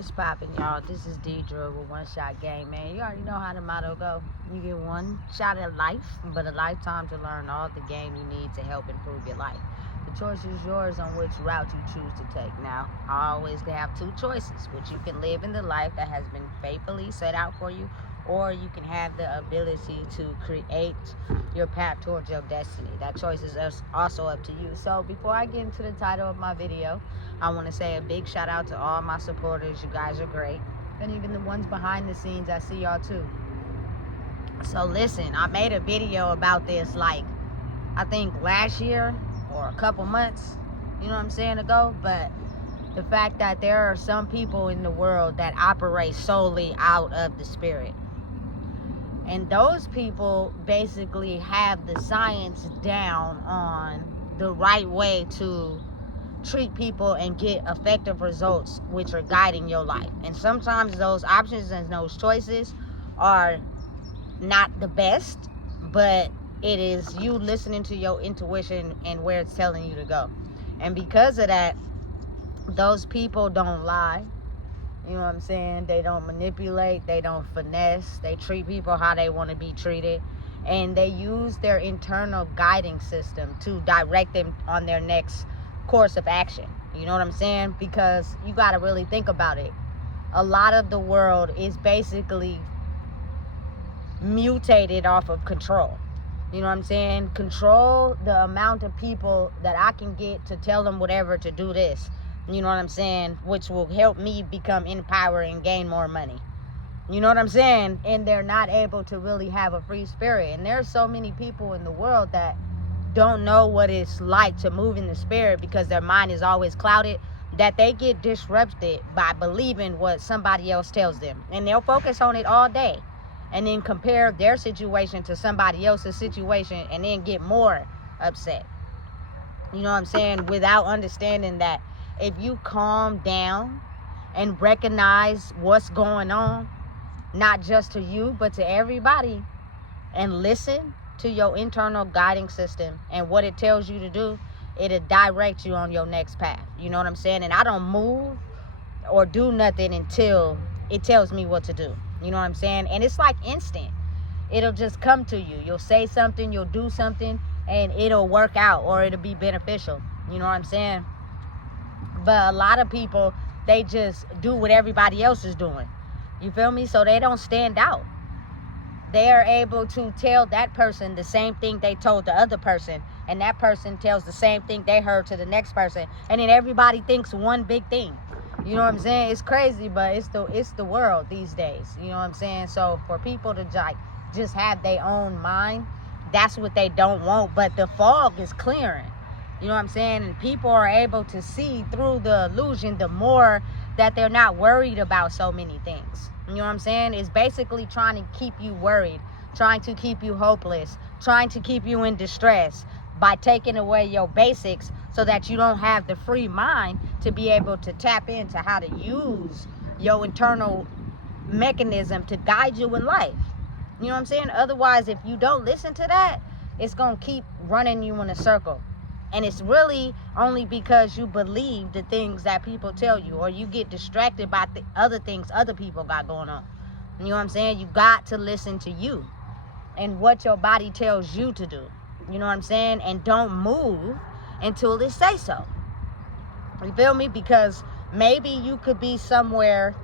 What's poppin', y'all? This is Deidre with One Shot Game, man. You already know how the motto go. You get one shot at life, but a lifetime to learn all the game you need to help improve your life. The choice is yours on which route you choose to take. Now, I always have two choices, which you can live in the life that has been faithfully set out for you, or you can have the ability to create your path towards your destiny. That choice is also up to you. So before I get into the title of my video, I want to say a big shout out to all my supporters. You guys are great. And even the ones behind the scenes, I see y'all too. So listen, I made a video about this like, I think last year or a couple months, you know what I'm saying, ago. But the fact that there are some people in the world that operate solely out of the spirit. And those people basically have the science down on the right way to treat people and get effective results, which are guiding your life. And sometimes those options and those choices are not the best, but it is you listening to your intuition and where it's telling you to go. And because of that, those people don't lie. You know what I'm saying? They don't manipulate, they don't finesse, they treat people how they want to be treated, and they use their internal guiding system to direct them on their next course of action. You know what I'm saying? Because you got to really think about it. A lot of the world is basically mutated off of control. You know what I'm saying? Control the amount of people that I can get to tell them whatever to do this. You know what I'm saying? Which will help me become in power and gain more money. You know what I'm saying? And they're not able to really have a free spirit. And there's so many people in the world that don't know what it's like to move in the spirit because their mind is always clouded, that they get disrupted by believing what somebody else tells them. And they'll focus on it all day and then compare their situation to somebody else's situation and then get more upset. You know what I'm saying? Without understanding that if you calm down and recognize what's going on, not just to you, but to everybody, and listen to your internal guiding system and what it tells you to do, it'll direct you on your next path. You know what I'm saying? And I don't move or do nothing until it tells me what to do. You know what I'm saying? And it's like instant. It'll just come to you. You'll say something, you'll do something, and it'll work out or it'll be beneficial. You know what I'm saying? But a lot of people, they just do what everybody else is doing. You feel me? So they don't stand out. They are able to tell that person the same thing they told the other person, and that person tells the same thing they heard to the next person, and then everybody thinks one big thing. You know what I'm saying? It's crazy, but it's the world these days. You know what I'm saying? So for people to just have their own mind, that's what they don't want. But the fog is clearing. You know what I'm saying? And people are able to see through the illusion the more that they're not worried about so many things. You know what I'm saying? It's basically trying to keep you worried, trying to keep you hopeless, trying to keep you in distress by taking away your basics so that you don't have the free mind to be able to tap into how to use your internal mechanism to guide you in life. You know what I'm saying? Otherwise, if you don't listen to that, it's going to keep running you in a circle. And it's really only because you believe the things that people tell you, or you get distracted by the other things other people got going on. You know what I'm saying? You got to listen to you and what your body tells you to do. You know what I'm saying? And don't move until it says so. You feel me? Because maybe you could be somewhere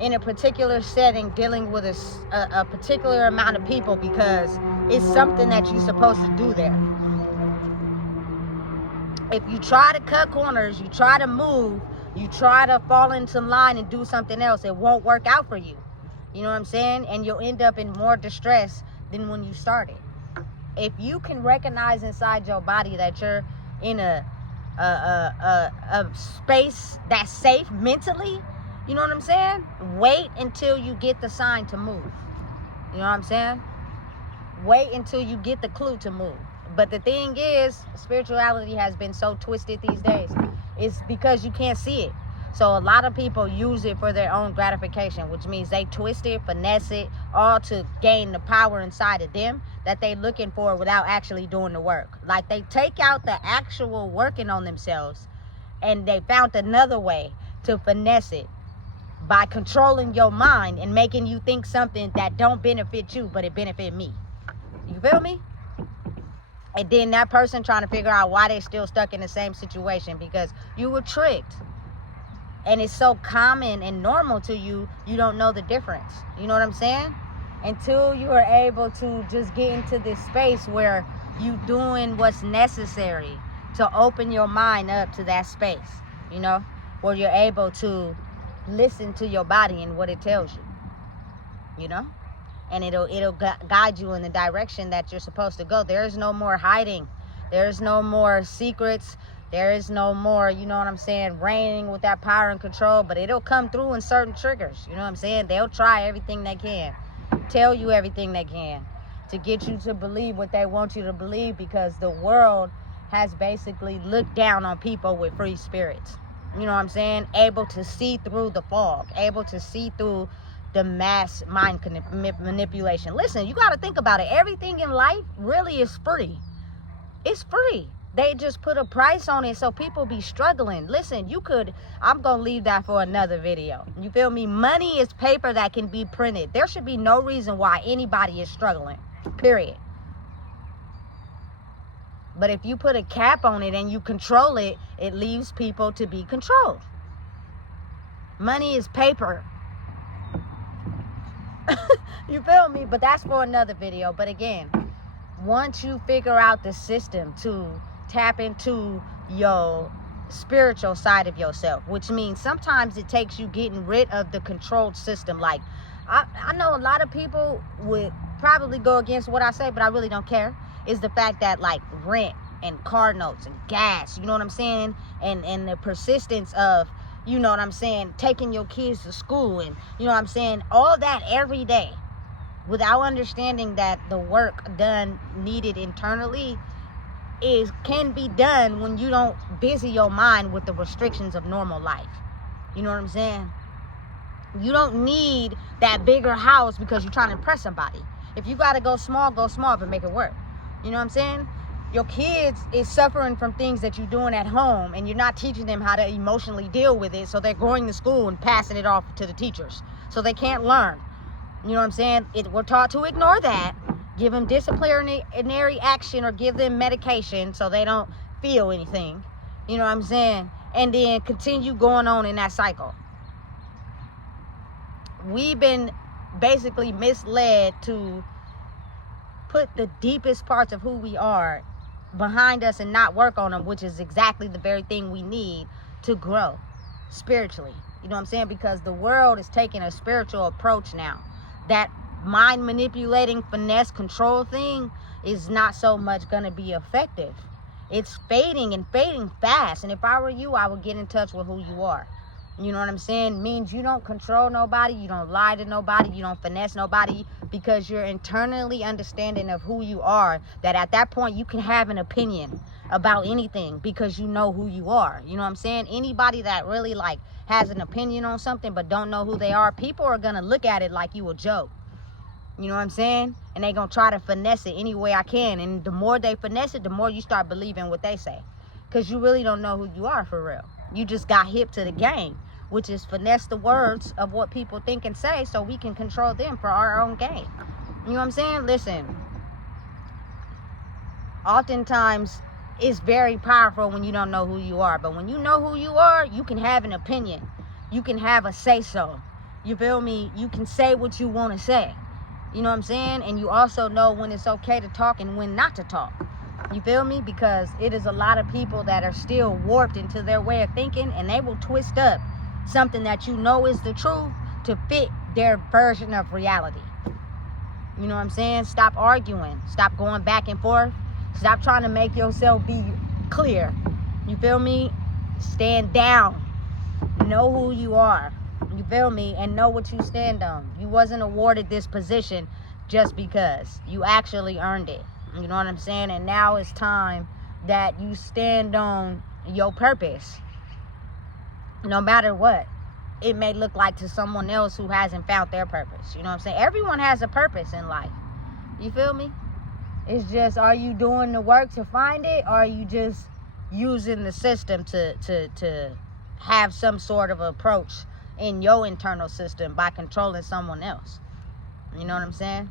in a particular setting dealing with a particular amount of people because it's something that you're supposed to do there. If you try to cut corners, you try to move, you try to fall into line and do something else, it won't work out for you. You know what I'm saying? And you'll end up in more distress than when you started. If you can recognize inside your body that you're in a space that's safe mentally, you know what I'm saying? Wait until you get the sign to move. You know what I'm saying? Wait until you get the clue to move. But the thing is, spirituality has been so twisted these days. It's because you can't see it. So a lot of people use it for their own gratification, which means they twist it, finesse it, all to gain the power inside of them that they're looking for without actually doing the work. Like they take out the actual working on themselves and they found another way to finesse it by controlling your mind and making you think something that don't benefit you, but it benefit me. You feel me? And then that person trying to figure out why they still stuck in the same situation because you were tricked. And it's so common and normal to you, you don't know the difference. You know what I'm saying? Until you are able to just get into this space where you doing what's necessary to open your mind up to that space, you know, where you're able to listen to your body and what it tells you, you know, and it'll guide you in the direction that you're supposed to go. There is no more hiding. There's no more secrets. There is no more, you know what I'm saying, reigning with that power and control, but it'll come through in certain triggers. You know what I'm saying? They'll try everything they can, tell you everything they can to get you to believe what they want you to believe, because the world has basically looked down on people with free spirits. You know what I'm saying? Able to see through the fog, able to see through the mass mind manipulation. Listen, you got to think about it. Everything in life really is free. It's free. They just put a price on it so people be struggling. Listen, I'm going to leave that for another video. You feel me? Money is paper that can be printed. There should be no reason why anybody is struggling, period. But if you put a cap on it and you control it, it leaves people to be controlled. Money is paper. You feel me? But that's for another video. But again, once you figure out the system to tap into your spiritual side of yourself, which means sometimes it takes you getting rid of the controlled system. Like, I know a lot of people would probably go against what I say, but I really don't care. Is the fact that, like, rent and car notes and gas, you know what I'm saying? And the persistence of, you know what I'm saying, taking your kids to school and, you know what I'm saying, all that every day without understanding that the work done needed internally can be done when you don't busy your mind with the restrictions of normal life. You know what I'm saying? You don't need that bigger house because you're trying to impress somebody. If you got to go small, but make it work. You know what I'm saying? Your kids is suffering from things that you're doing at home, and you're not teaching them how to emotionally deal with it, so they're going to school and passing it off to the teachers. So they can't learn. You know what I'm saying? We're taught to ignore that. Give them disciplinary action or give them medication so they don't feel anything. You know what I'm saying? And then continue going on in that cycle. We've been basically misled to put the deepest parts of who we are behind us and not work on them, which is exactly the very thing we need to grow spiritually. You know what I'm saying? Because the world is taking a spiritual approach now. That mind manipulating, finesse, control thing is not so much going to be effective. It's fading and fading fast. And if I were you, I would get in touch with who you are. You know what I'm saying? Means you don't control nobody, you don't lie to nobody, you don't finesse nobody, because you're internally understanding of who you are, that at that point you can have an opinion about anything because you know who you are. You know what I'm saying? Anybody that really like has an opinion on something but don't know who they are, people are gonna look at it like you a joke. You know what I'm saying? And they gonna try to finesse it any way I can. And the more they finesse it, the more you start believing what they say, because you really don't know who you are for real. You just got hip to the game, which is finesse the words of what people think and say so we can control them for our own gain. You know what I'm saying? Listen, oftentimes it's very powerful when you don't know who you are. But when you know who you are, you can have an opinion. You can have a say-so. You feel me? You can say what you want to say. You know what I'm saying? And you also know when it's okay to talk and when not to talk. You feel me? Because it is a lot of people that are still warped into their way of thinking, and they will twist up something that you know is the truth to fit their version of reality. You know what I'm saying? Stop arguing. Stop going back and forth. Stop trying to make yourself be clear. You feel me? Stand down. Know who you are. You feel me? And know what you stand on. You wasn't awarded this position just because. You actually earned it. You know what I'm saying? And now it's time that you stand on your purpose. No matter what it may look like to someone else who hasn't found their purpose. You know what I'm saying? Everyone has a purpose in life. You feel me? It's just, are you doing the work to find it, or are you just using the system to have some sort of approach in your internal system by controlling someone else. You know what I'm saying?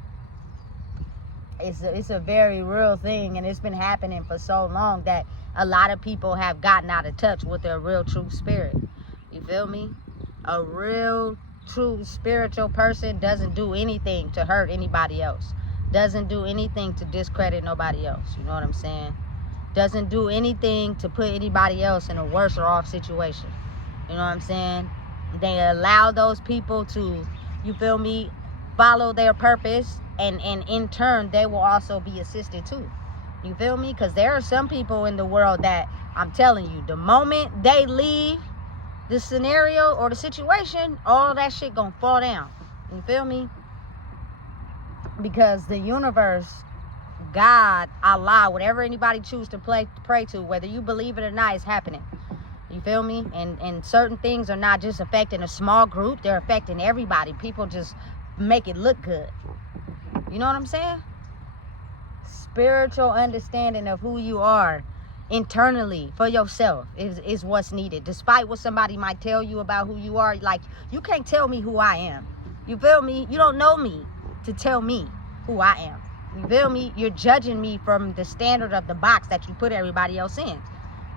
It's a very real thing, and it's been happening for so long that a lot of people have gotten out of touch with their real true spirit. You feel me? A real true spiritual person doesn't do anything to hurt anybody else, doesn't do anything to discredit nobody else. You know what I'm saying? Doesn't do anything to put anybody else in a worse or off situation. You know what I'm saying? They allow those people to, you feel me, follow their purpose, and in turn they will also be assisted too. You feel me? Because there are some people in the world that, I'm telling you, the moment they leave the scenario or the situation, all that shit gonna fall down. You feel me? Because the universe, God, Allah, whatever anybody choose to pray to, whether you believe it or not, is happening. You feel me? And certain things are not just affecting a small group, they're affecting everybody. People just make it look good. You know what I'm saying? Spiritual understanding of who you are internally for yourself is what's needed. Despite what somebody might tell you about who you are, like, you can't tell me who I am. You feel me? You don't know me to tell me who I am. You feel me? You're judging me from the standard of the box that you put everybody else in.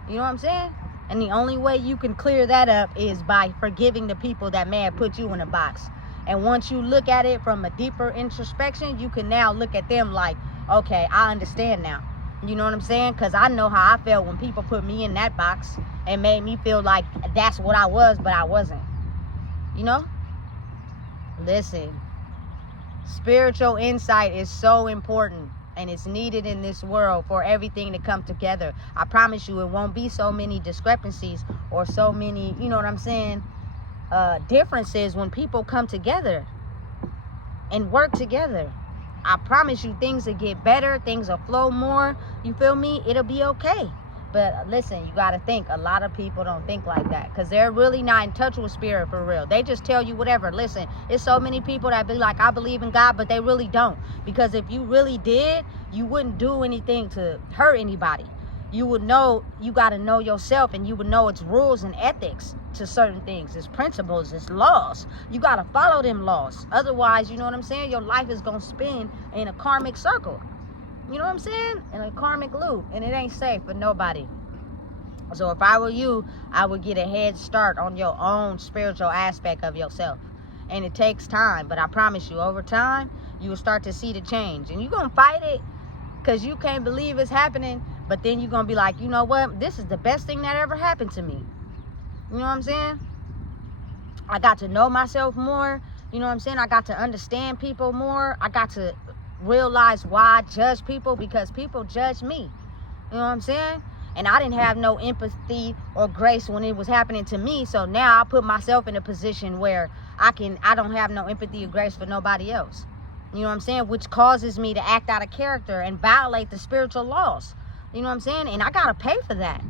You know what I'm saying? And the only way you can clear that up is by forgiving the people that may have put you in a box. And once you look at it from a deeper introspection, you can now look at them like, okay, I understand now. You know what I'm saying? Because I know how I felt when people put me in that box and made me feel like that's what I was, but I wasn't. You know? Listen, spiritual insight is so important, and it's needed in this world for everything to come together. I promise you, it won't be so many discrepancies or so many, you know what I'm saying, differences when people come together and work together. I promise you, things will get better, things will flow more. You feel me? It'll be okay. But listen, you got to think, a lot of people don't think like that because they're really not in touch with spirit for real. They just tell you whatever. Listen, it's so many people that be like, I believe in God, but they really don't. Because if you really did, you wouldn't do anything to hurt anybody. You would know, you got to know yourself, and you would know its rules and ethics to certain things, its principles, its laws. You got to follow them laws. Otherwise, you know what I'm saying, your life is going to spin in a karmic circle. You know what I'm saying? In a karmic loop. And it ain't safe for nobody. So if I were you, I would get a head start on your own spiritual aspect of yourself. And it takes time. But I promise you, over time, you will start to see the change. And you're going to fight it because you can't believe it's happening. But then you're going to be like, you know what? This is the best thing that ever happened to me. You know what I'm saying? I got to know myself more. You know what I'm saying? I got to understand people more. I got to realize why I judge people, because people judge me. You know what I'm saying? And I didn't have no empathy or grace when it was happening to me. So now I put myself in a position where I don't have no empathy or grace for nobody else. You know what I'm saying? Which causes me to act out of character and violate the spiritual laws. You know what I'm saying? And I gotta pay for that.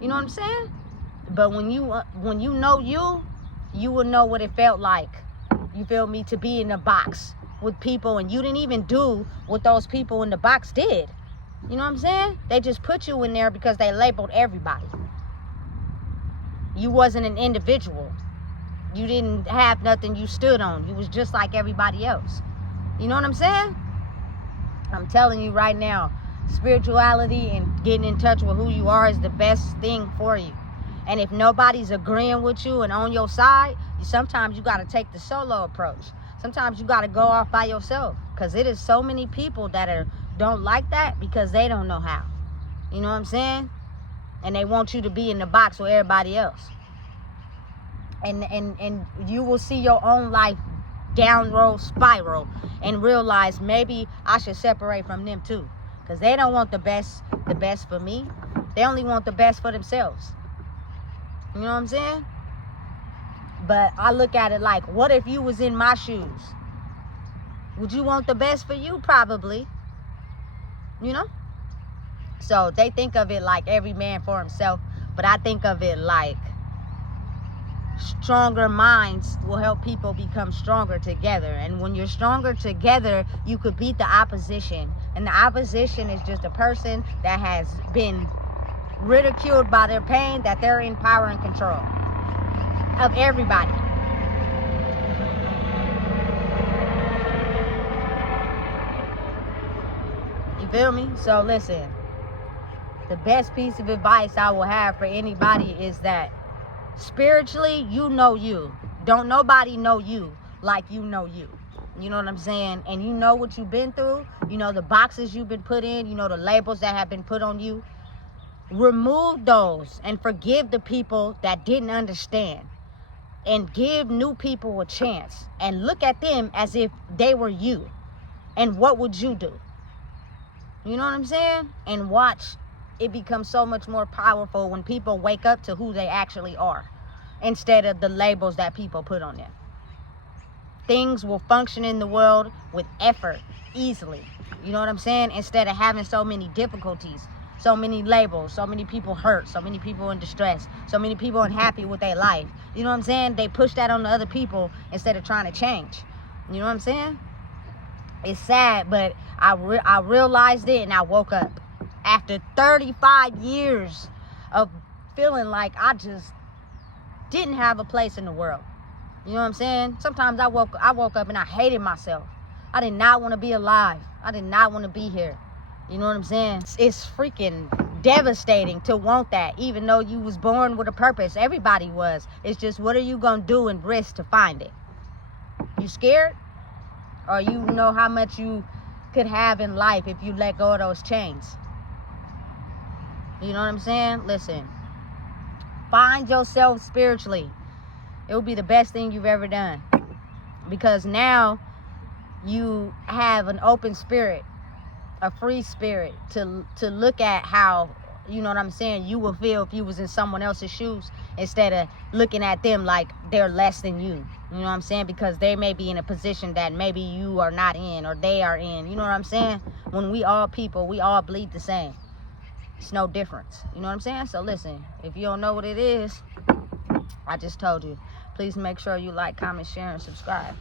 You know what I'm saying? But when you know you will know what it felt like. You feel me? To be in a box with people, and you didn't even do what those people in the box did. You know what I'm saying? They just put you in there because they labeled everybody. You wasn't an individual. You didn't have nothing you stood on. You was just like everybody else. You know what I'm saying? I'm telling you right now, spirituality and getting in touch with who you are is the best thing for you. And if nobody's agreeing with you and on your side, sometimes you got to take the solo approach. Sometimes you got to go off by yourself, because it is so many people that don't like that because they don't know how. You know what I'm saying? And they want you to be in the box with everybody else. And you will see your own life down road spiral and realize maybe I should separate from them too, because they don't want the best for me. They only want the best for themselves. You know what I'm saying? But I look at it like, what if you was in my shoes? Would you want the best for you? Probably. You know? So they think of it like every man for himself, but I think of it like stronger minds will help people become stronger together. And when you're stronger together, you could beat the opposition. And the opposition is just a person that has been ridiculed by their pain, that they're in power and control of everybody. feel me? So listen, the best piece of advice I will have for anybody is that spiritually, you know you. Don't nobody know you like you know you. You know what I'm saying? And you know what you've been through. You know the boxes you've been put in. You know the labels that have been put on you. Remove those and forgive the people that didn't understand. And give new people a chance. And look at them as if they were you. And what would you do? You know what I'm saying? And watch it become so much more powerful when people wake up to who they actually are, instead of the labels that people put on them. Things will function in the world with effort, easily. You know what I'm saying? Instead of having so many difficulties, so many labels, so many people hurt, so many people in distress, so many people unhappy with their life. You know what I'm saying? They push that on the other people instead of trying to change. You know what I'm saying? It's sad, but I realized it and I woke up. After 35 years of feeling like I just didn't have a place in the world. You know what I'm saying? Sometimes I woke up and I hated myself. I did not want to be alive. I did not want to be here. You know what I'm saying? It's freaking devastating to want that, even though you was born with a purpose. Everybody was. It's just, what are you going to do and risk to find it? You scared? Or you know how much you could have in life if you let go of those chains? You know what I'm saying? Listen, find yourself spiritually. It will be the best thing you've ever done, because now you have an open spirit, a free spirit to look at how, you know what I'm saying, you will feel if you was in someone else's shoes, instead of looking at them like they're less than you. You know what I'm saying? Because they may be in a position that maybe you are not in, or they are in. You know what I'm saying? When we all people, we all bleed the same. It's no difference. You know what I'm saying? So listen, if you don't know what it is, I just told you. Please make sure you like, comment, share, and subscribe.